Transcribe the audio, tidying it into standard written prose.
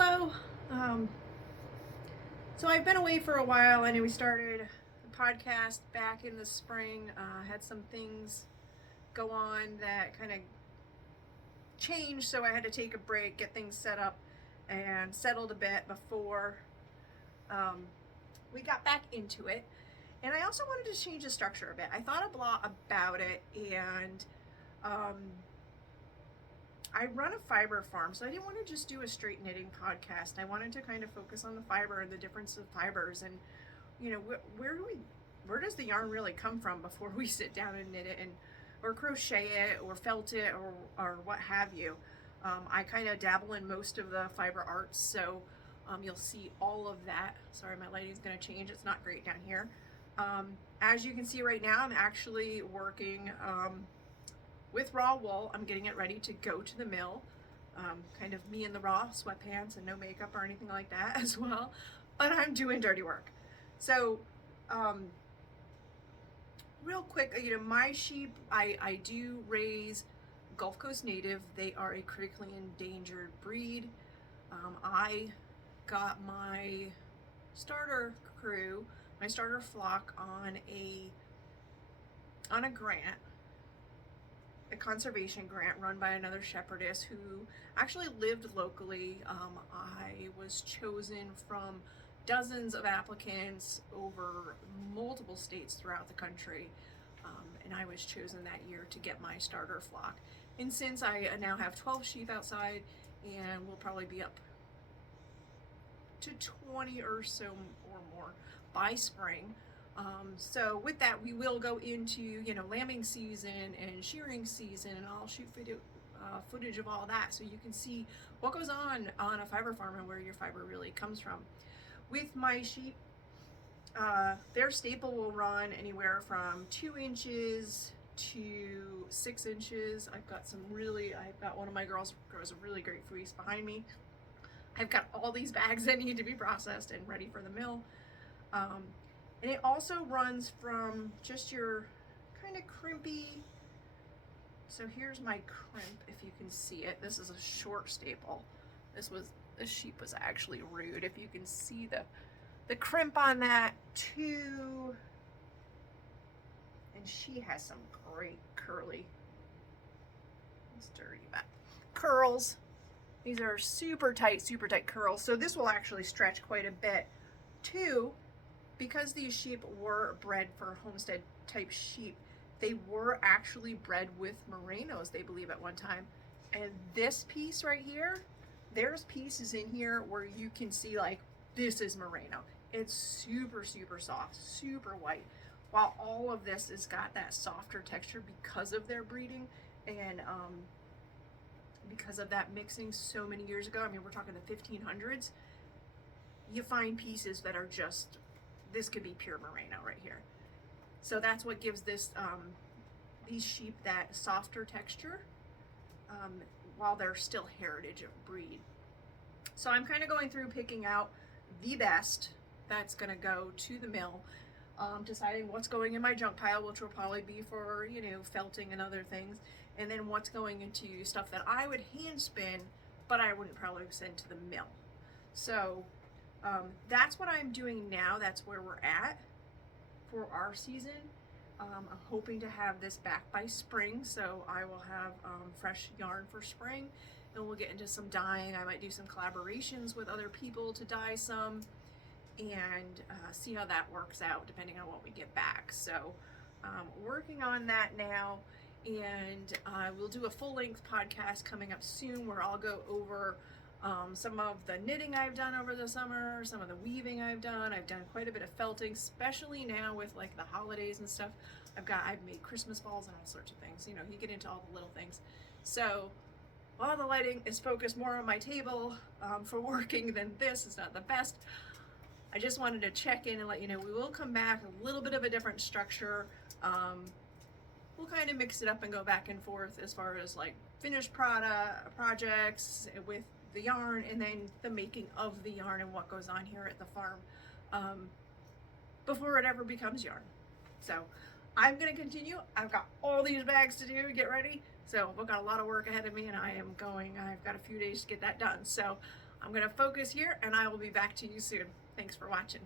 Hello. Um, so I've been away for a while. I know we started the podcast back in the spring. Had some things go on that kind of changed, so I had to take a break, get things set up, and settled a bit before um, we got back into it. And I also wanted to change the structure a bit. I thought a lot about it, and um, I run a fiber farm, so I didn't want to just do a straight knitting podcast. I wanted to kind of focus on the fiber and the difference of fibers, and where does the yarn really come from before we sit down and knit it and or crochet it or felt it or what have you. I kind of dabble in most of the fiber arts, so you'll see all of that. Sorry, my lighting's going to change. It's not great down here. As you can see right now, I'm actually working with raw wool. I'm getting it ready to go to the mill. Kind of me in the raw sweatpants and no makeup or anything like that as well, but I'm doing dirty work. So real quick, my sheep, I do raise Gulf Coast native. They are a critically endangered breed. I got my starter crew, my starter flock on a grant, a conservation grant run by another shepherdess who actually lived locally. I was chosen from dozens of applicants over multiple states throughout the country, and I was chosen that year to get my starter flock. And since I now have 12 sheep outside, and we'll probably be up to 20 or so or more by spring. So with that, we will go into, lambing season and shearing season, and I'll shoot footage of all that so you can see what goes on a fiber farm and where your fiber really comes from. With my sheep, their staple will run anywhere from 2 inches to 6 inches. I've got one of my girls grows a really great fleece behind me. I've got all these bags that need to be processed and ready for the mill. And it also runs from just your kind of crimpy. So here's my crimp, if you can see it. This is a short staple. This sheep was actually rude. If you can see the crimp on that too. And she has some great curly, it's dirty, but curls. These are super tight curls. So this will actually stretch quite a bit too. Because these sheep were bred for homestead type sheep, they were actually bred with merinos, they believe, at one time. And this piece right here, there's pieces in here where you can see, like, this is merino. It's super soft, super white, while all of this has got that softer texture because of their breeding and because of that mixing so many years ago. I mean, we're talking the 1500s. You find pieces that are just, this could be pure merino right here. So that's what gives these sheep that softer texture, while they're still heritage of breed. So I'm kind of going through picking out the best that's going to go to the mill, deciding what's going in my junk pile, which will probably be for, felting and other things, and then what's going into stuff that I would hand spin, but I wouldn't probably send to the mill. So that's what I'm doing now. That's where we're at for our season. I'm hoping to have this back by spring, so I will have fresh yarn for spring, and we'll get into some dyeing. I might do some collaborations with other people to dye some, and see how that works out depending on what we get back. So working on that now, and we'll do a full-length podcast coming up soon where I'll go over some of the knitting I've done over the summer, some of the weaving I've done. I've done quite a bit of felting, especially now with like the holidays and stuff. I've made Christmas balls and all sorts of things. You get into all the little things. So while the lighting is focused more on my table for working than this is not the best, I just wanted to check in and let you know we will come back a little bit of a different structure. We'll kind of mix it up and go back and forth as far as like finished projects with the yarn, and then the making of the yarn and what goes on here at the farm before it ever becomes yarn. So I'm going to continue. I've got all these bags to do, get ready. So I've got a lot of work ahead of me, and I've got a few days to get that done. So I'm going to focus here and I will be back to you soon. Thanks for watching.